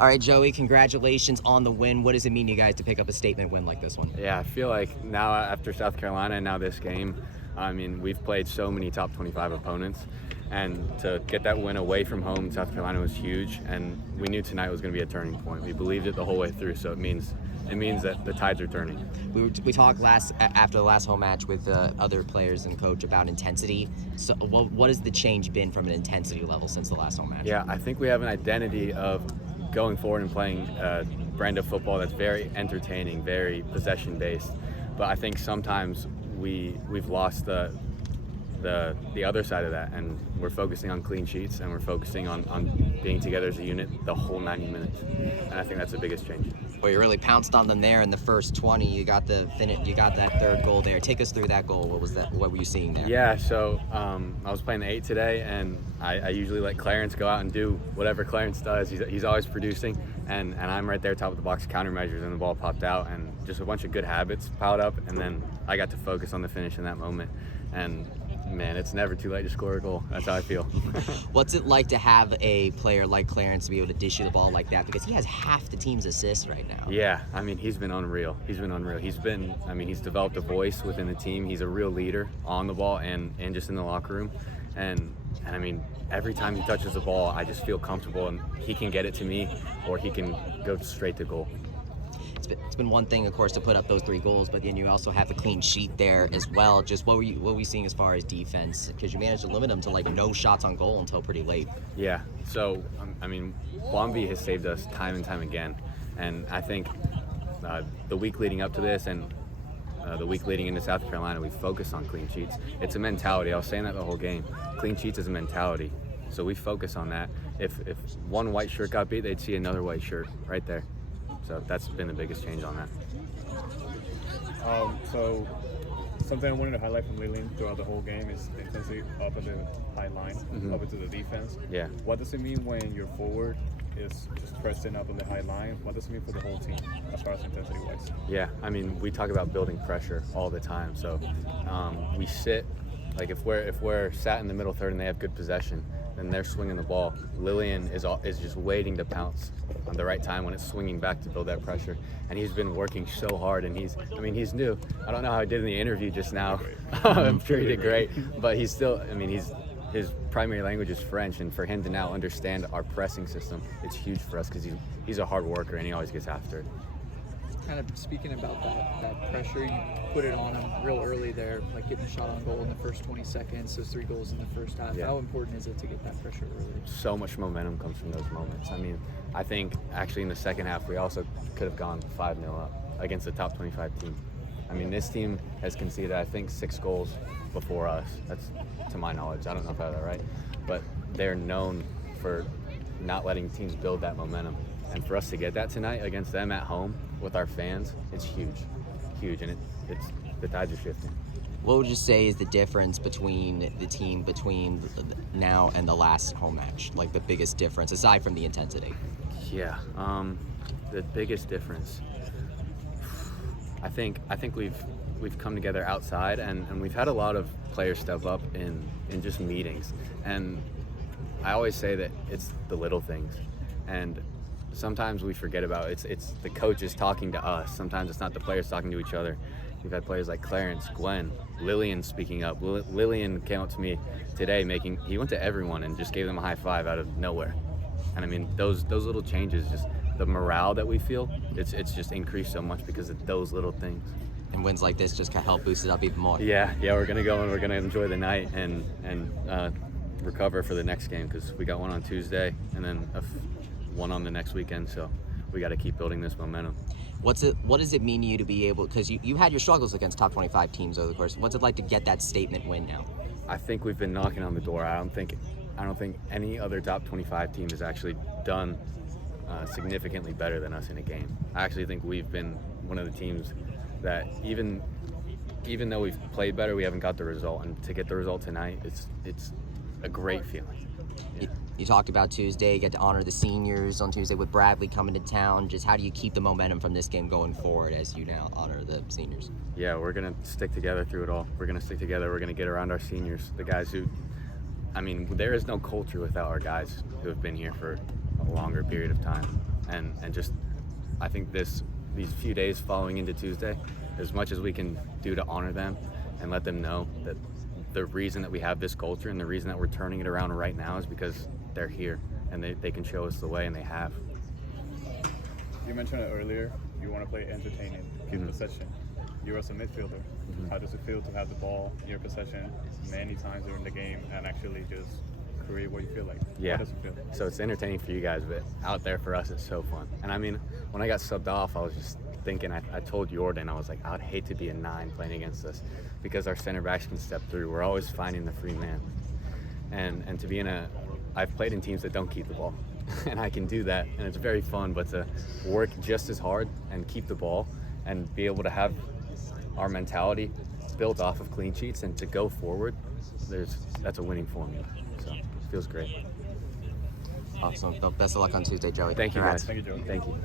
All right, Joey, congratulations on the win. What does it mean to you guys to pick up a statement win like this one? Yeah, I feel like now after South Carolina and now this game, I mean, we've played so many top 25 opponents, and to get that win away from home in South Carolina was huge, and we knew tonight was going to be a turning point. We believed it the whole way through, so it means that the tides are turning. We talked after the last home match with other players and coach about intensity. So what has the change been from an intensity level since the last home match? Yeah, I think we have an identity of going forward and playing a brand of football that's very entertaining, very possession-based. But I think sometimes we've lost the other side of that, and we're focusing on clean sheets, and we're focusing on being together as a unit the whole 90 minutes. And I think that's the biggest change. Well, you really pounced on them there in the first 20. You got that third goal there. Take us through that goal. What was that? What were you seeing there? Yeah, so I was playing the 8 today, and I usually let Clarence go out and do whatever Clarence does. He's always producing, and I'm right there top of the box countermeasures, and the ball popped out, and just a bunch of good habits piled up, and then I got to focus on the finish in that moment. And man, it's never too late to score a goal. That's how I feel. What's it like to have a player like Clarence to be able to dish you the ball like that? Because he has half the team's assists right now. Yeah, I mean, he's been unreal. He's developed a voice within the team. He's a real leader on the ball and just in the locker room. And I mean, every time he touches the ball, I just feel comfortable, and he can get it to me or he can go straight to goal. It's been one thing, of course, to put up those 3 goals, but then you also have a clean sheet there as well. Just what were you seeing as far as defense? Because you managed to limit them to like no shots on goal until pretty late. Yeah. So I mean, Bombi has saved us time and time again, and I think the week leading up to this and the week leading into South Carolina, we focus on clean sheets. It's a mentality. I was saying that the whole game. Clean sheets is a mentality, so we focus on that. If one white shirt got beat, they'd see another white shirt right there. So that's been the biggest change on that. So something I wanted to highlight from Lillian throughout the whole game is the intensity up at the high line, up into the defense. Yeah. What does it mean when your forward is just pressing up on the high line? What does it mean for the whole team as far as intensity wise? Yeah, I mean, we talk about building pressure all the time. So we sit, like if we're sat in the middle third and they have good possession, then they're swinging the ball. Lillian is just waiting to pounce on the right time when it's swinging back to build that pressure. And he's been working so hard, and he's new. I don't know how he did in the interview just now. I'm sure he did great, but he's still, his primary language is French, and for him to now understand our pressing system, it's huge for us because he's a hard worker and he always gets after it. Kind of speaking about that pressure, you put it on him real early there, like getting a shot on goal in the first 20 seconds, those 3 goals in the first half. Yeah. How important is it to get that pressure early? So much momentum comes from those moments. I mean, I think actually in the second half we also could have gone 5-0 up against the top 25 team. I mean, this team has conceded, I think, 6 goals before us. That's to my knowledge. I don't know if I have that right. But they're known for not letting teams build that momentum. And for us to get that tonight against them at home with our fans, it's huge, and it's the tides are shifting. What would you say is the difference between the team between now and the last home match? Like the biggest difference, aside from the intensity? Yeah, the biggest difference. I think we've come together outside, and we've had a lot of players step up in just meetings. And I always say that it's the little things, and sometimes we forget about it. It's the coaches talking to us. Sometimes it's not the players talking to each other. We've had players like Clarence, Glenn, Lillian speaking up. Lillian came up to me today he went to everyone and just gave them a high five out of nowhere. And I mean, those little changes, just the morale that we feel, it's just increased so much because of those little things. And wins like this just kind of help boost it up even more. Yeah, we're gonna go and we're gonna enjoy the night and recover for the next game, because we got one on Tuesday and then one on the next weekend, so we got to keep building this momentum. What does it mean to you to be able, because you had your struggles against top 25 teams over the course, what's it like to get that statement win now? I think we've been knocking on the door. I don't think any other top 25 team has actually done significantly better than us in a game. I actually think we've been one of the teams that even though we've played better, we haven't got the result, and to get the result tonight, it's a great feeling. Yeah. You talked about Tuesday, you get to honor the seniors on Tuesday with Bradley coming to town. Just how do you keep the momentum from this game going forward as you now honor the seniors? Yeah, we're going to stick together through it all. We're going to stick together. We're going to get around our seniors, the guys who, there is no culture without our guys who have been here for a longer period of time. and just I think these few days following into Tuesday, as much as we can do to honor them and let them know that the reason that we have this culture and the reason that we're turning it around right now is because they're here and they can show us the way, and they have. You mentioned it earlier. You want to play entertaining, keep possession. You're as a midfielder. How does it feel to have the ball in your possession many times during the game and actually just create what you feel like? Yeah. How does it feel? So it's entertaining for you guys, but out there for us, it's so fun. And I mean, when I got subbed off, I was just thinking, I told Jordan, I was like, I would hate to be a 9 playing against us because our center backs can step through. We're always finding the free man. And to be I've played in teams that don't keep the ball. And I can do that, and it's very fun, but to work just as hard and keep the ball and be able to have our mentality built off of clean sheets and to go forward, that's a winning formula. So it feels great. Awesome. Best of luck on Tuesday, Joey. Thank you, Congrats. guys. Thank you, Joey. Thank you.